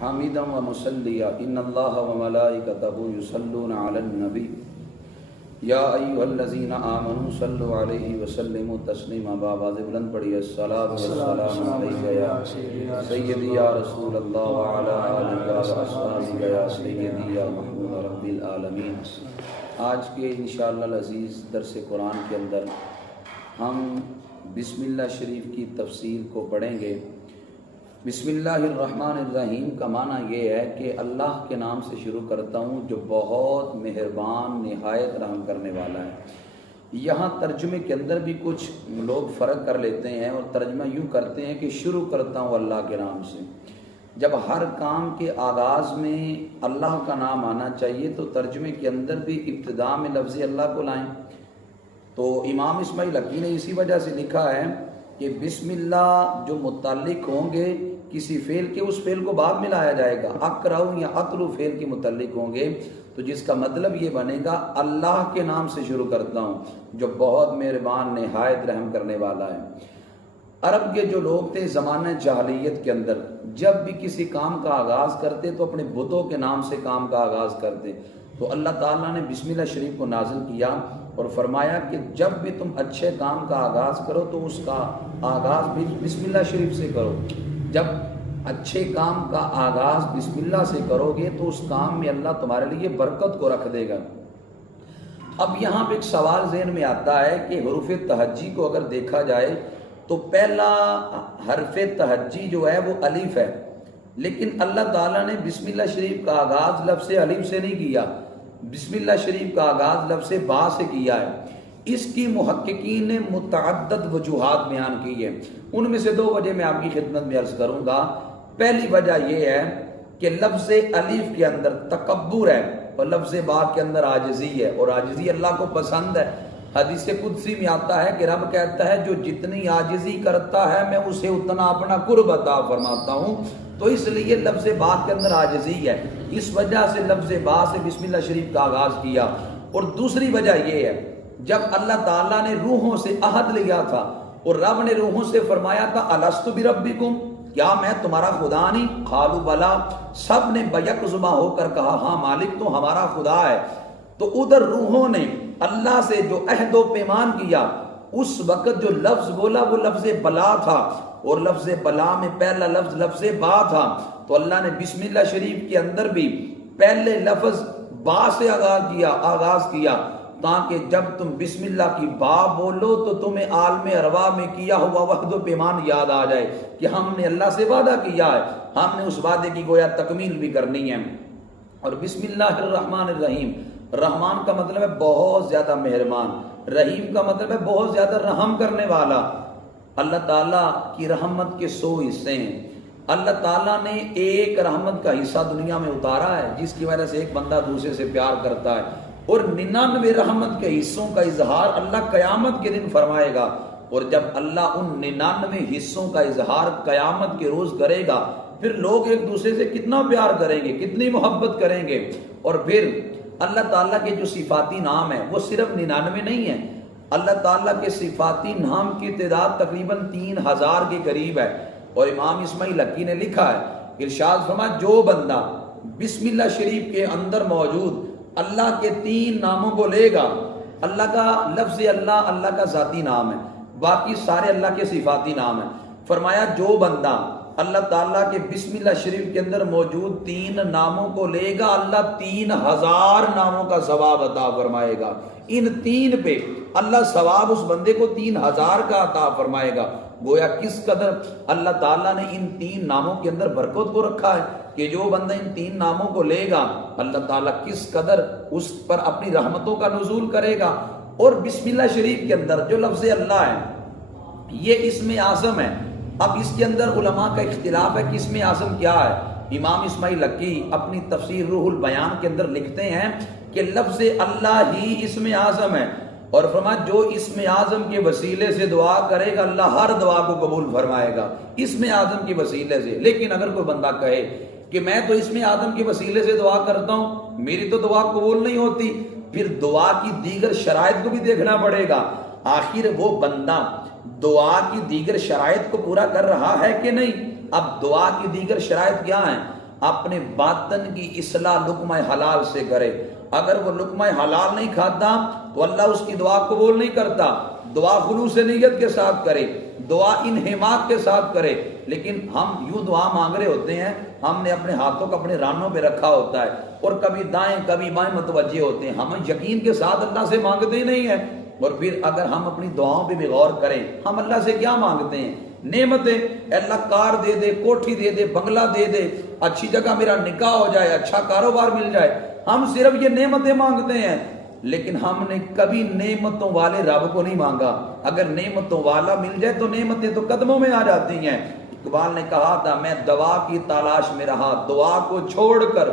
حامدا ومصليا ان الله وملائكته يصلون على النبي یا ایھا الذین آمنوا صلوا علیہ وسلموا تسلیما بعد بلند پڑھیے الصلاۃ والسلام علیک یا سیدی یا رسول اللہ وعلی آلک و اصحابک یا سیدی یا محمود رب العالمین۔ آج کے انشاءاللہ العزیز درس قرآن کے اندر ہم بسم اللہ شریف کی تفسیر کو پڑھیں گے۔ بسم اللہ الرحمن الرحیم کا معنی یہ ہے کہ اللہ کے نام سے شروع کرتا ہوں جو بہت مہربان نہایت رحم کرنے والا ہے۔ یہاں ترجمے کے اندر بھی کچھ لوگ فرق کر لیتے ہیں اور ترجمہ یوں کرتے ہیں کہ شروع کرتا ہوں اللہ کے نام سے۔ جب ہر کام کے آغاز میں اللہ کا نام آنا چاہیے تو ترجمے کے اندر بھی ابتدا میں لفظ اللہ کو لائیں۔ تو امام اسماعیل حقی نے اسی وجہ سے لکھا ہے کہ بسم اللہ جو متعلق ہوں گے کسی فعل کے، اس فعل کو بعد میں لایا جائے گا۔ اقرأ یا اتلو فعل کے متعلق ہوں گے تو جس کا مطلب یہ بنے گا اللہ کے نام سے شروع کرتا ہوں جو بہت مہربان نہایت رحم کرنے والا ہے۔ عرب کے جو لوگ تھے زمانہ جاہلیت کے اندر جب بھی کسی کام کا آغاز کرتے تو اپنے بتوں کے نام سے کام کا آغاز کرتے، تو اللہ تعالیٰ نے بسم اللہ شریف کو نازل کیا اور فرمایا کہ جب بھی تم اچھے کام کا آغاز کرو تو اس کا آغاز بھی بسم اللہ شریف سے کرو۔ جب اچھے کام کا آغاز بسم اللہ سے کرو گے تو اس کام میں اللہ تمہارے لیے برکت کو رکھ دے گا۔ اب یہاں پہ ایک سوال ذہن میں آتا ہے کہ حروف تہجی کو اگر دیکھا جائے تو پہلا حرف تہجی جو ہے وہ الف ہے، لیکن اللہ تعالیٰ نے بسم اللہ شریف کا آغاز لفظ الف سے نہیں کیا، بسم اللہ شریف کا آغاز لفظ با سے کیا ہے۔ اس کی محققین نے متعدد وجوہات بیان کی ہیں، ان میں سے دو وجہ میں آپ کی خدمت میں عرض کروں گا۔ پہلی وجہ یہ ہے کہ لفظ الف کے اندر تکبر ہے اور لفظ با کے اندر عاجزی ہے، اور عاجزی اللہ کو پسند ہے۔ حدیث قدسی میں آتا ہے کہ رب کہتا ہے جو جتنی عاجزی کرتا ہے میں اسے اتنا اپنا قرب عطا فرماتا ہوں، تو اس لیے لفظ با کے اندر عاجزی ہے، اس وجہ سے لفظ با سے بسم اللہ شریف کا آغاز کیا۔ اور دوسری وجہ یہ ہے جب اللہ تعالیٰ نے روحوں سے عہد لیا تھا اور رب نے روحوں سے فرمایا تھا الستُ بربکم، کیا میں تمہارا خدا نہیں؟ قالوا بلا، سب نے بیک زباں ہو کر کہا ہاں مالک تو ہمارا خدا ہے۔ تو ادھر روحوں نے اللہ سے جو عہد و پیمان کیا اس وقت جو لفظ بولا وہ لفظ بلا تھا، اور لفظ بلا میں پہلا لفظ لفظ با تھا، تو اللہ نے بسم اللہ شریف کے اندر بھی پہلے لفظ با سے آغاز کیا تاکہ جب تم بسم اللہ کی با بولو تو تمہیں عالم ارواح میں کیا ہوا وعد و پیمان یاد آ جائے کہ ہم نے اللہ سے وعدہ کیا ہے، ہم نے اس وعدے کی گویا تکمیل بھی کرنی ہے۔ اور بسم اللہ الرحمن الرحیم، رحمان کا مطلب ہے بہت زیادہ مہربان، رحیم کا مطلب ہے بہت زیادہ رحم کرنے والا۔ اللہ تعالیٰ کی رحمت کے 100 حصے ہیں، اللہ تعالیٰ نے ایک رحمت کا حصہ دنیا میں اتارا ہے جس کی وجہ سے ایک بندہ دوسرے سے پیار کرتا ہے، اور 99 رحمت کے حصوں کا اظہار اللہ قیامت کے دن فرمائے گا، اور جب اللہ ان 99 حصوں کا اظہار قیامت کے روز کرے گا پھر لوگ ایک دوسرے سے کتنا پیار کریں گے، کتنی محبت کریں گے۔ اور پھر اللہ تعالیٰ کے جو صفاتی نام ہیں وہ صرف 99 نہیں ہیں، اللہ تعالیٰ کے صفاتی نام کی تعداد تقریباً 3000 کے قریب ہے۔ اور امام اسماعیل حقی نے لکھا ہے، ارشاد فرمایا جو بندہ بسم اللہ شریف کے اندر موجود اللہ کے 3 ناموں کو لے گا، اللہ کا لفظ اللہ اللہ کا ذاتی نام ہے، باقی سارے اللہ کے صفاتی نام ہیں، فرمایا جو بندہ اللہ تعالیٰ کے بسم اللہ شریف کے اندر موجود 3 ناموں کو لے گا اللہ 3000 ناموں کا ثواب عطا فرمائے گا۔ ان 3 پہ اللہ ثواب اس بندے کو 3000 کا عطا فرمائے گا۔ گویا کس قدر اللہ تعالیٰ نے ان 3 ناموں کے اندر برکت کو رکھا ہے کہ جو بندہ ان 3 ناموں کو لے گا اللہ تعالیٰ کس قدر اس پر اپنی رحمتوں کا نزول کرے گا۔ اور بسم اللہ شریف کے اندر جو لفظ اللہ ہے یہ اسم اعظم ہے۔ اب اس کے اندر علماء کا اختلاف ہے کہ اسم اعظم کیا ہے۔ امام اسماعیل حقی اپنی تفسیر روح البیان کے اندر لکھتے ہیں کہ لفظ اللہ ہی اسم اعظم ہے، اور فرمایا جو اسم اعظم کے وسیلے سے دعا کرے گا اللہ ہر دعا کو قبول فرمائے گا اسم اعظم کے وسیلے سے۔ لیکن اگر کوئی بندہ کہے کہ میں تو اسم اعظم کے وسیلے سے دعا کرتا ہوں میری تو دعا قبول نہیں ہوتی، پھر دعا کی دیگر شرائط کو بھی دیکھنا پڑے گا، آخر وہ بندہ دعا کی دیگر شرائط کو پورا کر رہا ہے کہ نہیں۔ اب دعا کی دیگر شرائط کیا ہیں؟ اپنے باطن کی اصلاح لقمہ حلال سے کرے. اگر وہ لقمہ حلال نہیں کھاتا تو اللہ اس کی دعا قبول نہیں کرتا. دعا خلوص نیت کے ساتھ کرے, دعا انہماک کے ساتھ کرے. لیکن ہم یوں دعا مانگ رہے ہوتے ہیں, ہم نے اپنے ہاتھوں کو اپنے رانوں پہ رکھا ہوتا ہے اور کبھی دائیں کبھی بائیں متوجہ ہوتے ہیں. ہم یقین کے ساتھ اللہ سے مانگتے ہی نہیں ہیں. اور پھر اگر ہم اپنی دعاؤں پہ بھی غور کریں, ہم اللہ سے کیا مانگتے ہیں؟ نعمتیں. اللہ کار دے دے, کوٹھی دے دے, بنگلہ دے دے, اچھی جگہ میرا نکاح ہو جائے, اچھا کاروبار مل جائے. ہم صرف یہ نعمتیں مانگتے ہیں, لیکن ہم نے کبھی نعمتوں والے رب کو نہیں مانگا. اگر نعمتوں والا مل جائے تو نعمتیں تو قدموں میں آ جاتی ہیں. اقبال نے کہا تھا, میں دوا کی تلاش میں رہا, دعا کو چھوڑ کر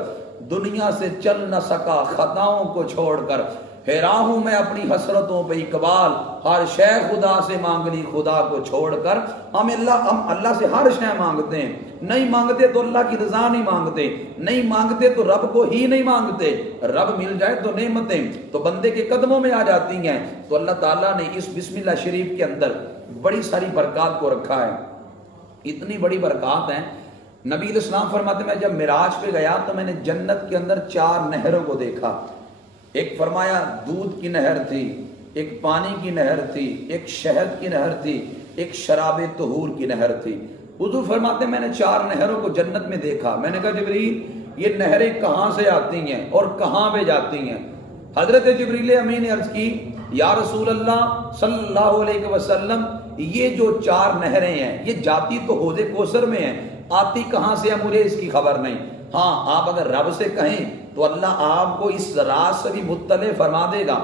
دنیا سے چل نہ سکا, خطاؤں کو چھوڑ کر حیران ہوں میں اپنی حسرتوں پہ. اقبال, ہر شے خدا سے مانگنی, خدا کو چھوڑ کر. ہم اللہ سے ہر شے مانگتے ہیں, نہیں مانگتے تو اللہ کی رضا نہیں مانگتے, نہیں مانگتے تو رب کو ہی نہیں مانگتے. رب مل جائے تو نعمتیں تو بندے کے قدموں میں آ جاتی ہیں. تو اللہ تعالیٰ نے اس بسم اللہ شریف کے اندر بڑی ساری برکات کو رکھا ہے. اتنی بڑی برکات ہیں. نبی علیہ السلام فرماتے ہیں, میں جب معراج پہ گیا تو میں نے جنت کے اندر 4 نہروں کو دیکھا. ایک فرمایا دودھ کی نہر تھی, ایک پانی کی نہر تھی, ایک شہد کی نہر تھی, ایک شراب طہور کی نہر تھی. حضور فرماتے ہیں میں نے 4 نہروں کو جنت میں دیکھا. میں نے کہا جبریل, یہ نہریں کہاں سے آتی ہیں اور کہاں پہ جاتی ہیں؟ حضرت جبریل امین نے عرض کی, یا رسول اللہ صلی اللہ علیہ وسلم, یہ جو 4 نہریں ہیں یہ جاتی تو حوض کوثر میں ہیں, آتی کہاں سے ہے مجھے اس کی خبر نہیں. ہاں, آپ اگر رب سے کہیں تو اللہ آپ کو اس راز سے بھی مطلع فرما دے گا.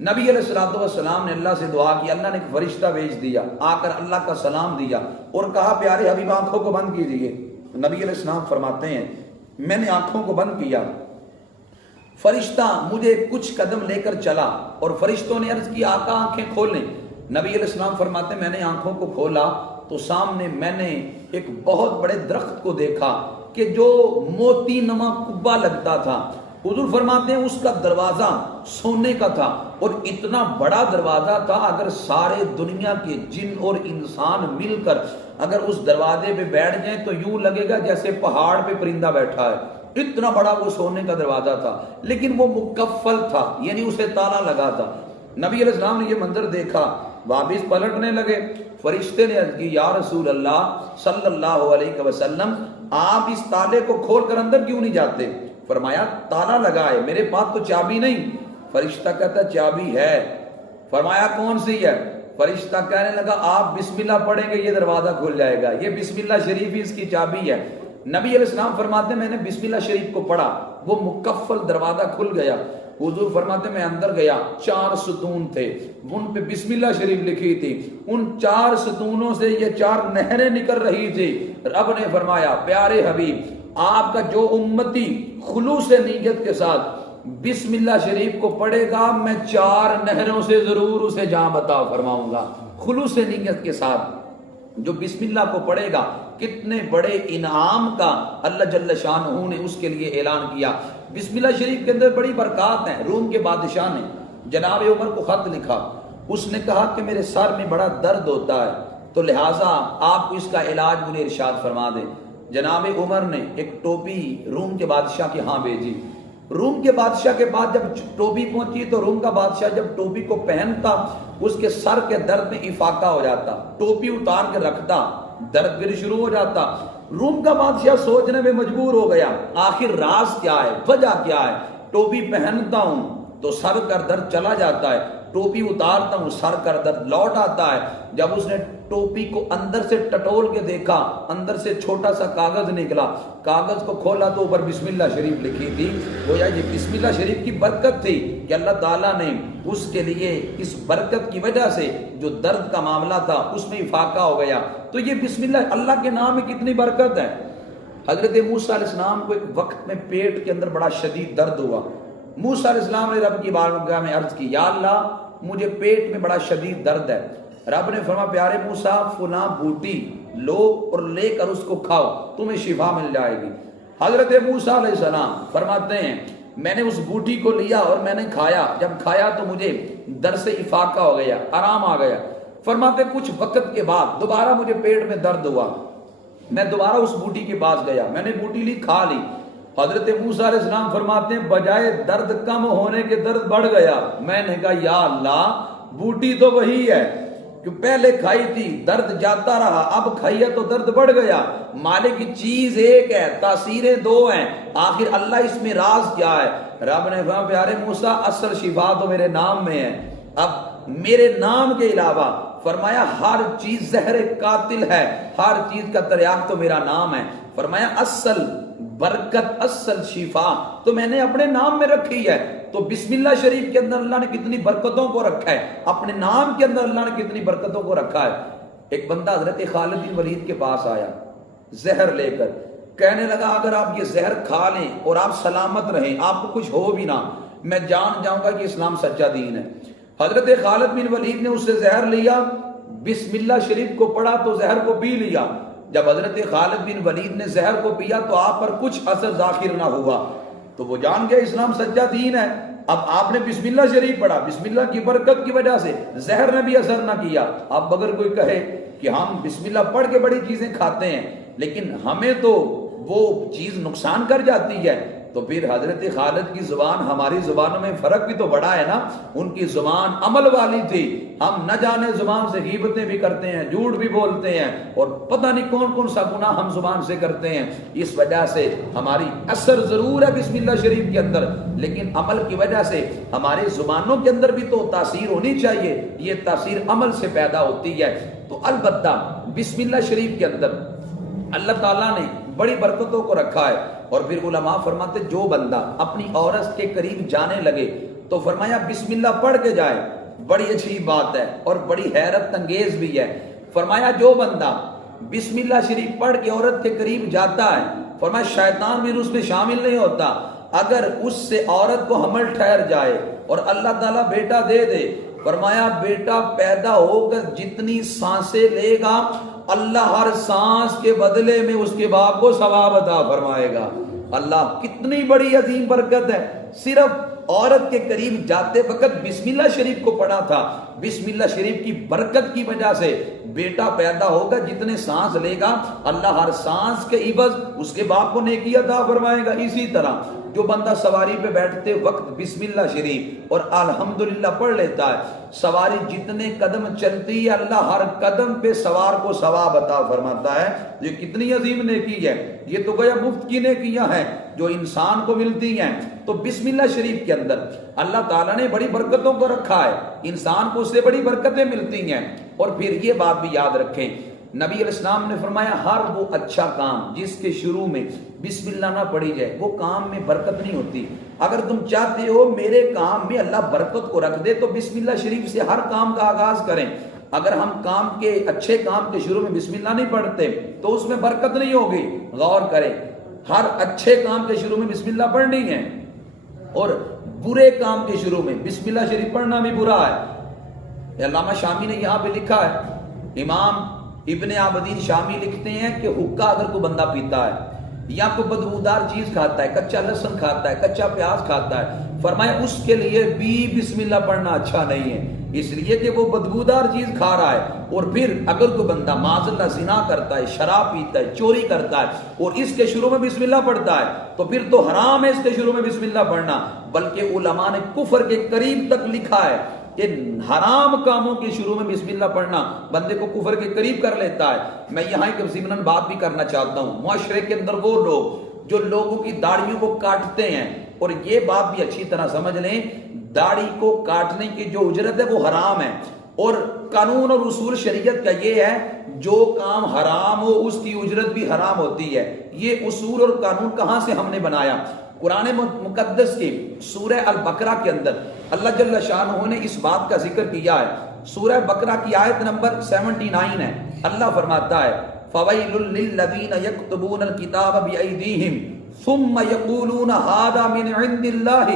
نبی علیہ السلام نے اللہ سے دعا کی, اللہ نے ایک فرشتہ بھیج دیا, آ کر اللہ کا سلام دیا اور کہا پیارے حبیب آنکھوں کو بند کیجیے. نبی علیہ السلام فرماتے ہیں میں نے آنکھوں کو بند کیا, فرشتہ مجھے کچھ قدم لے کر چلا اور فرشتوں نے عرض کی آقا آنکھیں کھولیں. نبی علیہ السلام فرماتے ہیں میں نے آنکھوں کو کھولا تو سامنے میں نے ایک بہت بڑے درخت کو دیکھا کہ جو موتی نما قبہ لگتا تھا. حضور فرماتے ہیں اس کا دروازہ سونے کا تھا اور اتنا بڑا دروازہ تھا, اگر سارے دنیا کے جن اور انسان مل کر اگر اس دروازے پہ بیٹھ جائیں تو یوں لگے گا جیسے پہاڑ پہ پرندہ بیٹھا ہے. اتنا بڑا وہ سونے کا دروازہ تھا, لیکن وہ مکفل تھا, یعنی اسے تالا لگا تھا. نبی علیہ السلام نے یہ منظر دیکھا, واپس پلٹنے لگے. فرشتے نے عرض کی یا رسول اللہ صلی اللہ علیہ وسلم, آپ اس تالے کو کھول کر اندر کیوں نہیں جاتے؟ فرمایا تالا لگا ہے, میرے پاس تو چابی نہیں. فرشتہ کہتا چابی ہے. فرمایا کون سی ہے؟ فرشتہ کہنے لگا آپ بسم اللہ پڑھیں گے یہ دروازہ کھل جائے گا, یہ بسم اللہ شریف ہی اس کی چابی ہے. نبی علیہ السلام فرماتے میں نے بسم اللہ شریف کو پڑھا, وہ مکفل دروازہ کھل گیا. حضور فرماتے میں اندر گیا, 4 ستون تھے, ان پہ بسم اللہ شریف لکھی تھی. ان 4 ستونوں سے یہ 4 نہریں نکل رہی تھی. رب نے فرمایا پیارے حبیب آپ کا جو امتی خلوص نیت کے ساتھ بسم اللہ شریف کو پڑھے گا میں 4 نہروں سے ضرور اسے جام عطا فرماؤں گا. خلوص نیت کے ساتھ جو بسم اللہ کو پڑھے گا, کتنے بڑے انعام کا اللہ جل شانہ نے اس کے لیے اعلان کیا. بسم اللہ شریف کے اندر بڑی برکات ہیں. روم کے بادشاہ نے جناب عمر کو خط لکھا, اس نے کہا کہ میرے سر میں بڑا درد ہوتا ہے تو لہٰذا آپ کو اس کا علاج مجھے ارشاد فرما دیں. جناب عمر نے ایک ٹوپی روم کے بادشاہ کے ہاں بھیجی. روم کے بادشاہ کے بعد جب ٹوپی پہنچی تو روم کا بادشاہ جب ٹوپی کو پہنتا اس کے سر کے درد میں افاقہ ہو جاتا, ٹوپی اتار کے رکھتا, درد پھر شروع ہو جاتا. روم کا بادشاہ سوچنے میں مجبور ہو گیا آخر راز کیا ہے, وجہ کیا ہے. ٹوپی پہنتا ہوں تو سر کا درد چلا جاتا ہے, ٹوپی اتارتا ہوں سر کا درد لوٹ آتا ہے. جب اس نے ٹوپی کو اندر سے ٹٹول کے دیکھا, اندر سے چھوٹا سا کاغذ نکلا, کاغذ کو کھولا تو اوپر بسم اللہ شریف لکھی تھی. گویا یہ بسم اللہ شریف کی برکت تھی کہ اللہ تعالیٰ نے اس کے لیے اس برکت کی وجہ سے جو درد کا معاملہ تھا اس میں افاقہ ہو گیا. تو یہ بسم اللہ کے نام میں کتنی برکت ہے. حضرت موسیٰ علیہ السلام کو ایک وقت میں پیٹ کے اندر بڑا شدید درد ہوا. موسیٰ علیہ السلام نے رب کی بارگاہ میں عرض کی یا اللہ مجھے پیٹ میں بڑا شدید درد ہے. رب نے فرمایا پیارے موسیٰ فلاں بوٹی لو اور لے کر اس کو کھاؤ تمہیں شفا مل جائے گی. حضرت موسیٰ علیہ السلام فرماتے ہیں میں نے اس بوٹی کو لیا اور میں نے کھایا, جب کھایا تو مجھے درد سے افاقہ ہو گیا, آرام آ گیا. فرماتے کچھ وقت کے بعد دوبارہ مجھے پیٹ میں درد ہوا. میں دوبارہ اس بوٹی کے پاس گیا، میں نے بوٹی لی، کھا لی۔ حضرت موسیٰ علیہ السلام فرماتے ہیں بجائے درد کم ہونے کے درد بڑھ گیا۔ میں نے کہا یا اللہ، بوٹی تو وہی ہے جو پہلے کھائی تھی، درد جاتا رہا، اب کھائی ہے تو درد بڑھ گیا۔ مالک چیز ایک ہے، تاثیریں دو ہیں، آخر اللہ اس میں راز کیا ہے؟ رب نے فرمایا پیارے موسیٰ اصل شفا تو میرے نام میں ہے۔ اب میرے نام کے علاوہ فرمایا ہر چیز زہر قاتل ہے، ہر چیز کا تریاق تو میرا نام ہے۔ فرمایا اصل برکت، اصل شفا تو میں نے اپنے نام میں رکھی ہے۔ تو بسم اللہ شریف کے اندر اللہ نے کتنی برکتوں کو رکھا ہے، اپنے نام کے اندر اللہ نے کتنی برکتوں کو رکھا ہے۔ ایک بندہ حضرت خالد بن ولید کے پاس آیا زہر لے کر، کہنے لگا اگر آپ یہ زہر کھا لیں اور آپ سلامت رہیں، آپ کو کچھ ہو بھی نہ، میں جان جاؤں گا کہ اسلام سچا دین ہے۔ حضرت خالد بن ولید نے اس سے زہر لیا، بسم اللہ شریف کو پڑھا تو زہر کو پی لیا۔ جب حضرت خالد بن ولید نے زہر کو پیا تو آپ پر کچھ اثر ظاہر نہ ہوا، تو وہ جان گیا اسلام سچا دین ہے۔ اب آپ نے بسم اللہ شریف پڑھا، بسم اللہ کی برکت کی وجہ سے زہر نے بھی اثر نہ کیا۔ اب اگر کوئی کہے کہ ہم بسم اللہ پڑھ کے بڑی چیزیں کھاتے ہیں لیکن ہمیں تو وہ چیز نقصان کر جاتی ہے، تو پھر حضرت خالد کی زبان ہماری زبانوں میں فرق بھی تو بڑا ہے نا۔ ان کی زبان عمل والی تھی، ہم نہ جانے زبان سے غیبتیں بھی کرتے ہیں، جھوٹ بھی بولتے ہیں، اور پتہ نہیں کون کون سا گناہ ہم زبان سے کرتے ہیں۔ اس وجہ سے ہماری اثر ضرور ہے بسم اللہ شریف کے اندر، لیکن عمل کی وجہ سے ہماری زبانوں کے اندر بھی تو تاثیر ہونی چاہیے، یہ تاثیر عمل سے پیدا ہوتی ہے۔ تو البتہ بسم اللہ شریف کے اندر اللہ تعالیٰ نے بڑی برکتوں کو رکھا ہے۔ اور پھر علماء فرماتے جو بندہ اپنی عورت کے قریب جانے لگے تو فرمایا بسم اللہ پڑھ کے جائے، بڑی اچھی بات ہے اور بڑی حیرت انگیز بھی ہے۔ فرمایا جو بندہ بسم اللہ شریف پڑھ کے عورت کے قریب جاتا ہے، فرمایا شیطان بھی اس میں شامل نہیں ہوتا۔ اگر اس سے عورت کو حمل ٹھہر جائے اور اللہ تعالیٰ بیٹا دے دے، فرمایا بیٹا پیدا ہو کر جتنی سانسیں لے گا اللہ ہر سانس کے بدلے میں اس کے باپ کو ثواب عطا فرمائے گا۔ اللہ کتنی بڑی عظیم برکت ہے۔ صرف عورت کے قریب جاتے وقت بسم اللہ شریف کو پڑھا تھا، بسم اللہ شریف کی برکت کی وجہ سے بیٹا پیدا ہوگا، جتنے سانس لے گا اللہ ہر سانس کے عوض اس کے باپ کو نیکی عطا فرمائے گا۔ اسی طرح جو بندہ سواری پہ بیٹھتے وقت بسم اللہ شریف اور الحمدللہ پڑھ لیتا ہے، سواری جتنے قدم چلتی ہے اللہ ہر قدم پہ سوار کو ثواب عطا فرماتا ہے۔ یہ کتنی عظیم نیکی ہے، یہ تو گویا مفت کی نیکیاں ہیں جو انسان کو ملتی ہیں۔ تو بسم اللہ شریف کے اندر اللہ تعالیٰ نے بڑی برکتوں کو رکھا ہے، انسان کو اس سے بڑی برکتیں ملتی ہیں۔ اور پھر یہ بات بھی یاد رکھیں، نبی علیہ السلام نے فرمایا ہر وہ اچھا کام جس کے شروع میں بسم اللہ نہ پڑھی جائے وہ کام میں برکت نہیں ہوتی۔ اگر تم چاہتے ہو میرے کام میں اللہ برکت کو رکھ دے تو بسم اللہ شریف سے ہر کام کا آغاز کریں۔ اگر ہم کام کے اچھے کام کے شروع میں بسم اللہ نہیں پڑھتے تو اس میں برکت نہیں ہوگی۔ غور کریں، ہر اچھے کام کے شروع میں بسم اللہ پڑھنی ہے، اور برے کام کے شروع میں بسم اللہ شریف پڑھنا بھی برا ہے۔ علامہ شامی نے یہاں پہ لکھا ہے، امام ابن عابدین شامی لکھتے ہیں کہ حقہ اگر کوئی بندہ پیتا ہے یا کوئی بدبودار چیز کھاتا ہے، کچا لہسن کھاتا ہے، کچا پیاز کھاتا ہے، فرمایا اس کے لیے بھی بسم اللہ پڑھنا اچھا نہیں ہے، اس لیے کہ وہ بدبودار چیز کھا رہا ہے۔ اور پھر اگر کوئی بندہ معاذ اللہ زنا کرتا ہے، شراب پیتا ہے، چوری کرتا ہے اور اس کے شروع میں بسم اللہ پڑھتا ہے تو پھر تو حرام ہے اس کے شروع میں بسم اللہ پڑھنا۔ بلکہ علماء نے کفر کے قریب تک لکھا ہے کہ حرام کاموں کے شروع میں بسم اللہ پڑھنا بندے کو کفر کے قریب کر لیتا ہے۔ میں یہاں ایک ضمناً بات بھی کرنا چاہتا ہوں، معاشرے کے اندر وہ لوگ جو لوگوں کی داڑھیوں کو کاٹتے ہیں، اور یہ بات بھی اچھی طرح سمجھ لیں، داڑھی کو کاٹنے کی جو اجرت ہے وہ حرام ہے، اور قانون اور اصول شریعت کا یہ ہے جو کام حرام ہو اس کی اجرت بھی حرام ہوتی ہے۔ یہ اصول اور قانون کہاں سے ہم نے بنایا؟ قرآن مقدس کے سورہ البقرہ کے اندر اللہ جل شانہ نے اس بات کا ذکر کیا ہے۔ سورہ بقرہ کی آیت نمبر 79 ہے، اللہ فرماتا ہے فَوَيْلٌ لِّلَّذِينَ يَكْتُبُونَ الْكِتَابَ بِأَيْدِيهِمْ ثُمَّ يَقُولُونَ هَذَا مِنْ عِندِ اللَّهِ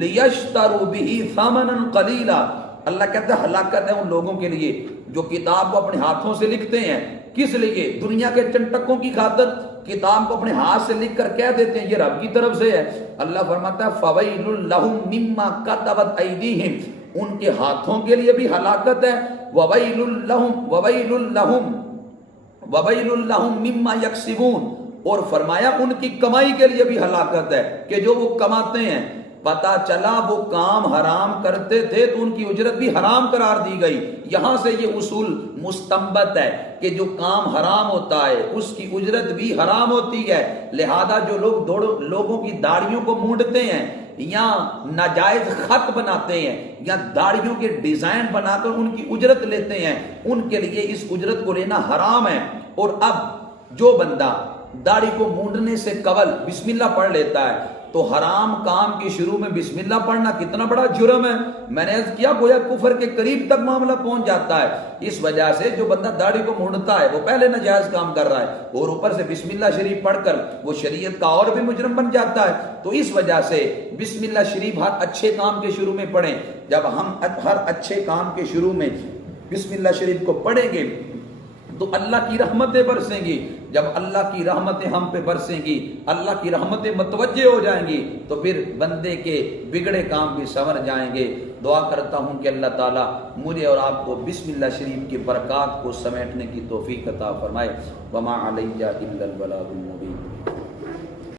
لِيَشْتَرُوا بِهِ ثَمَنًا قَلِيلًا۔ اللہ کہتا ہے ہلاکت ہے ان لوگوں کے لیے جو کتاب کو اپنے ہاتھوں سے لکھتے ہیں، کس لیے؟ دنیا کے چنٹکوں کی خاطر کتاب کو اپنے ہاتھ سے لکھ کر کہہ دیتے ہیں یہ رب کی طرف سے ہے۔ اللہ فرماتا ہے فَوَيْلٌ لَّهُم مِّمَّا كَتَبَتْ أَيْدِيهِمْ، ان کے ہاتھوں کے لیے بھی ہلاکت ہے، وَوَيْلٌ لَّهُم وَوَيْلٌ لَّهُم مِّمَّا يَكْسِبُونَ، اور فرمایا ان کی کمائی کے لیے بھی ہلاکت ہے کہ جو وہ کماتے ہیں۔ پتا چلا وہ کام حرام کرتے تھے تو ان کی اجرت بھی حرام قرار دی گئی۔ یہاں سے یہ اصول مستنبط ہے کہ جو کام حرام ہوتا ہے اس کی اجرت بھی حرام ہوتی ہے۔ لہذا جو لوگ لوگوں کی داڑھیوں کو مونڈتے ہیں یا ناجائز خط بناتے ہیں یا داڑھیوں کے ڈیزائن بنا کر ان کی اجرت لیتے ہیں، ان کے لیے اس اجرت کو لینا حرام ہے۔ اور اب جو بندہ داڑھی کو مونڈنے سے قبل بسم اللہ پڑھ لیتا ہے تو حرام کام کے شروع میں بسم اللہ پڑھنا کتنا بڑا جرم ہے۔ میں نے عرض کیا گویا کفر کے قریب تک معاملہ پہنچ جاتا ہے۔ اس وجہ سے جو بندہ داڑھی کو مونڈتا ہے وہ پہلے ناجائز کام کر رہا ہے اور اوپر سے بسم اللہ شریف پڑھ کر وہ شریعت کا اور بھی مجرم بن جاتا ہے۔ تو اس وجہ سے بسم اللہ شریف ہر اچھے کام کے شروع میں پڑھیں۔ جب ہم ہر اچھے کام کے شروع میں بسم اللہ شریف کو پڑھیں گے تو اللہ کی رحمتیں برسیں گی۔ جب اللہ کی رحمتیں ہم پہ برسیں گی، اللہ کی رحمتیں متوجہ ہو جائیں گی تو پھر بندے کے بگڑے کام بھی سنور جائیں گے۔ دعا کرتا ہوں کہ اللہ تعالیٰ مجھے اور آپ کو بسم اللہ شریف کی برکات کو سمیٹنے کی توفیق عطا فرمائے۔ وما علیہ الا البلاغ المبین۔